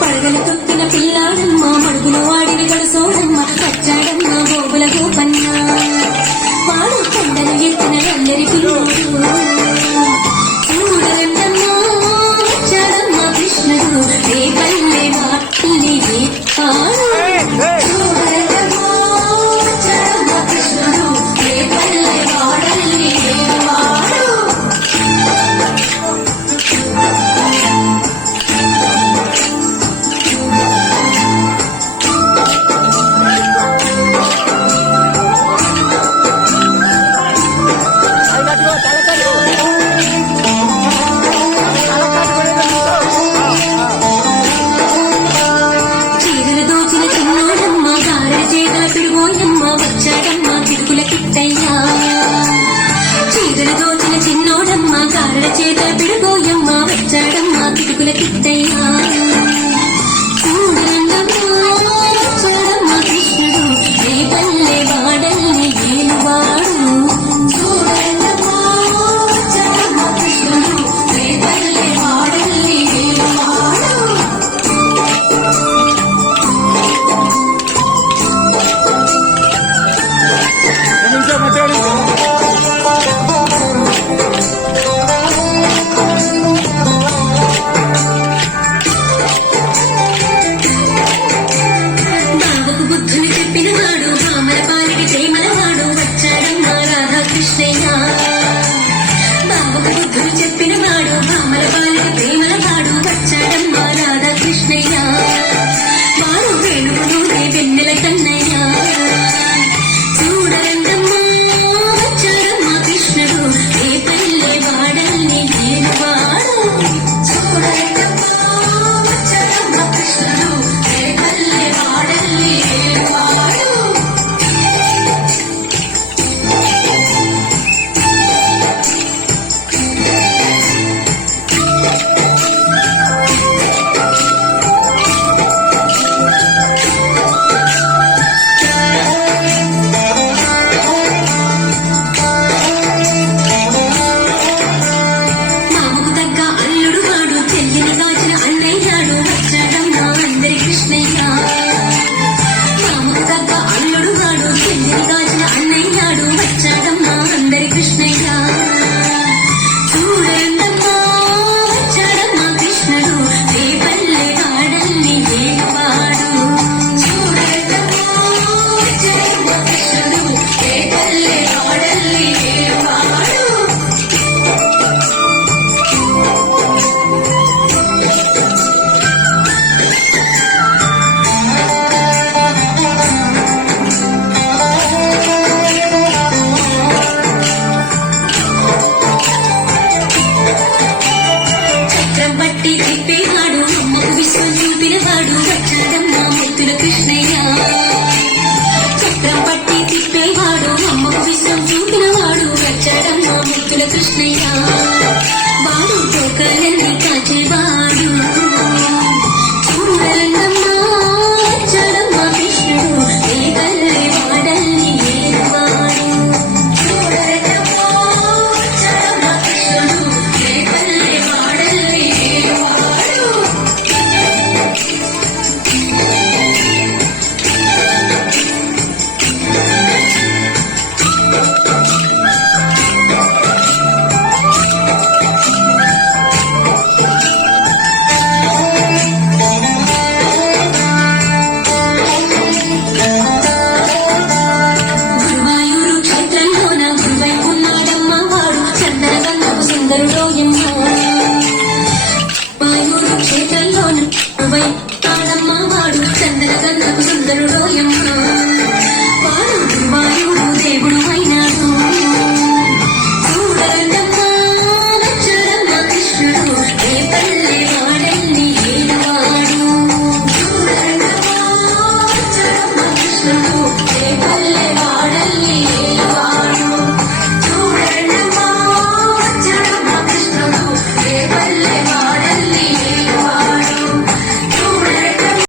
పడగలు తొక్కిన పిల్లాడమ్మ మడుగులు వాడిని గడసోడమ్మ వచ్చాడమ్మ గోగుల గోపన్న వాడు కొండలు ఎత్తిన అల్లరి పిల్లోడు చూడరమ్మా వచ్చాడమ్మ కృష్ణుడు రే పల్లె వాటిని పాడు చేత పిడుగోయమ్మ వచ్చాడమ్మ పిడుగుల కిట్టయ్యా చూడమ్మ కృష్ణుడు రే పల్లె వాడల్ని ఏలువాడు చూడమ్మ కృష్ణుడు రే పల్లె వాడల్ని ఏలువాడు చెప్పినవాడు భామల పాలకి ప్రేమల వాడు వచ్చాడమ్మ రాధా కృష్ణయ్య వాడు వేణువును వెన్నెల కన్నయ్య చూడరండమ్మా వచ్చాడమ్మ కృష్ణుడు ఏ పల్లె వాడల్ని ఏలువాడు చూడరండమ్మా వచ్చాడమ్మ కృష్ణుడు ఏ పల్లె వాడల్ని ఏలువాడు తిప్పేవాడు అమ్మకు విశ్వం చూపినవాడు వచ్చాడమ్మ ముద్దుల కృష్ణయ్య చక్రం పట్టి తిప్పేవాడు అమ్మకు విశ్వం చూపినవాడు వచ్చాడమ్మ ముద్దుల కృష్ణయ్య వాడు తోకలన్నీ కాచేవాడు చూడరండమ్మా వచ్చాడమ్మ కృష్ణుడు ఏ పల్లె వాడల్ని ఏలువాడు చూడరండమ్మా వచ్చాడమ్మ కృష్ణుడు ఏ పల్లె వాడల్ని రేపల్లె వాడ